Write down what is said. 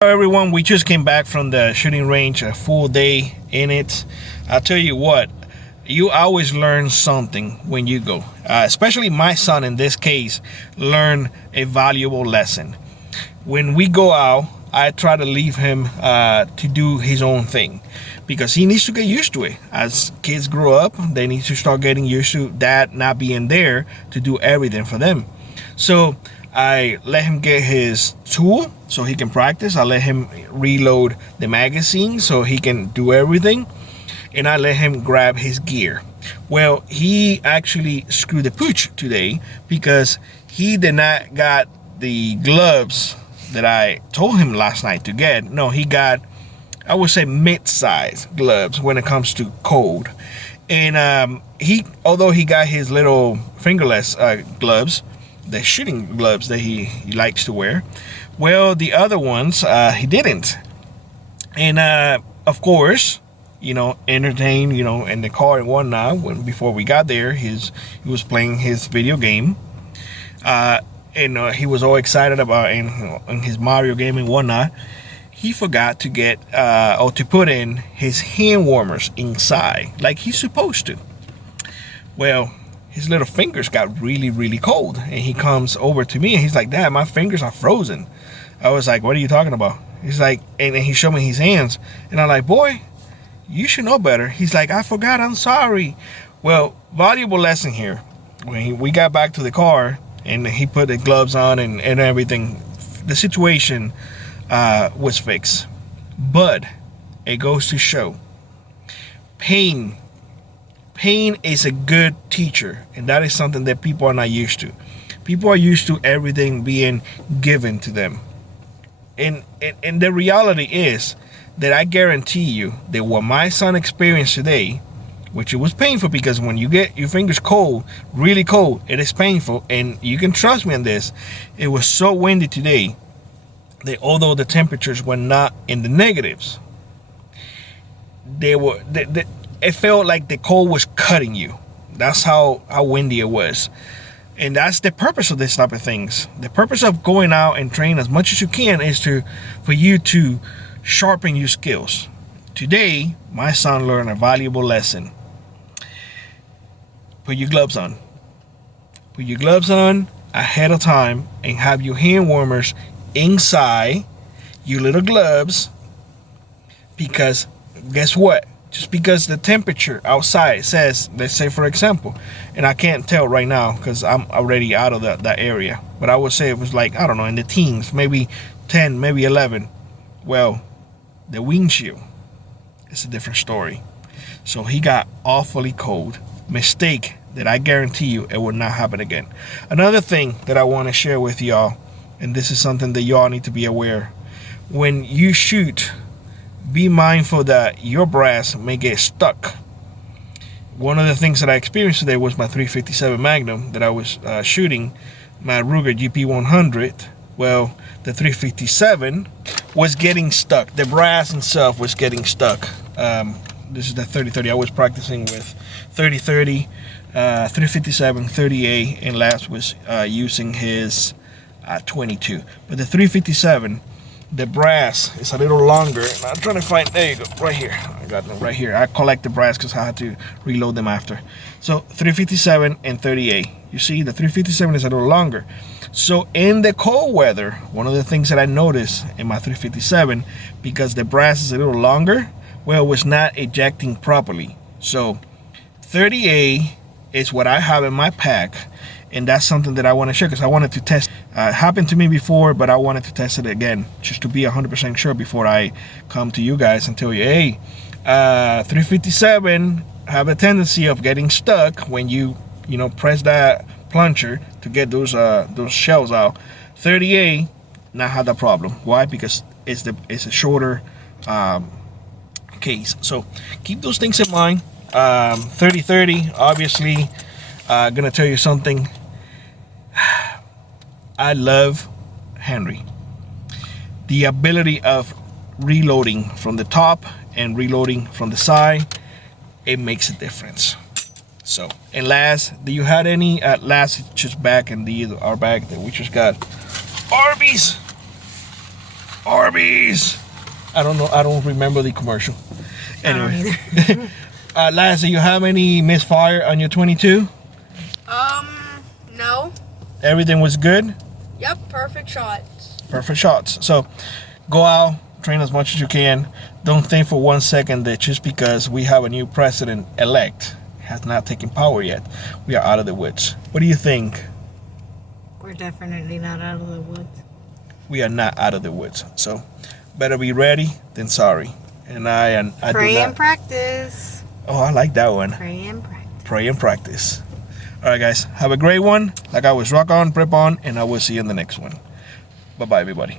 Hello everyone, we just came back from the shooting range, a full day in it. I'll tell you what, you always learn something when you go. Especially my son in this case learned a valuable lesson. When we go out, I try to leave him to do his own thing because he needs to get used to it. As kids grow up, they need to start getting used to dad not being there to do everything for them. So I let him get his tool so he can practice. I let him reload the magazine so he can do everything. And I let him grab his gear. Well, he actually screwed the pooch today because he did not got the gloves that I told him last night to get. No, he got, I would say, mid-size gloves when it comes to cold. And although he got his little fingerless gloves, the shooting gloves that he likes to wear, well, the other ones he didn't. And of course, entertained, in the car and whatnot. Before we got there, he was playing his video game, and he was all excited about in his Mario game and whatnot. He forgot to get or to put in his hand warmers inside like he's supposed to. Well, his little fingers got really, really cold, and he comes over to me and he's like, "Dad, my fingers are frozen." I was like, "What are you talking about?" He's like, and he showed me his hands, and I'm like, "Boy, you should know better." He's like, "I forgot, I'm sorry." Well, valuable lesson here. When we got back to the car and he put the gloves on and everything, the situation was fixed. But it goes to show, pain is a good teacher, and that is something that people are not used to. People are used to everything being given to them. And the reality is that I guarantee you that what my son experienced today, which it was painful, because when you get your fingers cold, really cold, it is painful, and you can trust me on this, it was so windy today that although the temperatures were not in the negatives, it felt like the cold was cutting you. That's how windy it was. And that's the purpose of this type of things. The purpose of going out and training as much as you can is for you to sharpen your skills. Today, my son learned a valuable lesson. Put your gloves on. Put your gloves on ahead of time and have your hand warmers inside your little gloves, because guess what? Just because the temperature outside says, let's say for example, and I can't tell right now because I'm already out of that area, but I would say it was like, I don't know, in the teens, maybe 10, maybe 11. Well, the windshield is a different story. So he got awfully cold. Mistake that I guarantee you it will not happen again. Another thing that I want to share with y'all, and this is something that y'all need to be aware. When you shoot, be mindful that your brass may get stuck. One of the things that I experienced today was my 357 Magnum that I was shooting, my Ruger GP100. Well, the 357 was getting stuck. The brass itself was getting stuck. This is the 30-30. I was practicing with 30-30, 357, 30A, and last was using his 22. But the 357, the brass is a little longer. I'm trying to find, there you go, right here. I got them right here. I collect the brass because I had to reload them after. So 357 and 30A. You see, the 357 is a little longer. So in the cold weather, one of the things that I noticed in my 357, because the brass is a little longer, well, it was not ejecting properly. So 30A is what I have in my pack. And that's something that I want to share because I wanted to test. It happened to me before, but I wanted to test it again just to be 100% sure before I come to you guys and tell you, hey, 357 have a tendency of getting stuck when you press that plunger to get those shells out. 30A not have that problem. Why? Because it's a shorter case. So keep those things in mind. 30-30, obviously. Gonna tell you something. I love Henry. The ability of reloading from the top and reloading from the side, it makes a difference. So, and last, do you had any? Last, it's just back in our bag that we just got. Arby's. Arby's. I don't know. I don't remember the commercial. Anyway, Liza, you have any misfire on your 22? No. Everything was good? Yep, perfect shots. Perfect shots. So go out, train as much as you can. Don't think for 1 second that just because we have a new president-elect has not taken power yet, we are out of the woods. What do you think? We're definitely not out of the woods. We are not out of the woods. So better be ready than sorry. And I Pray do not. and practice. Oh, I like that one. Pray and practice. Pray and practice. All right, guys. Have a great one. Like I was, rock on, prep on, and I will see you in the next one. Bye-bye, everybody.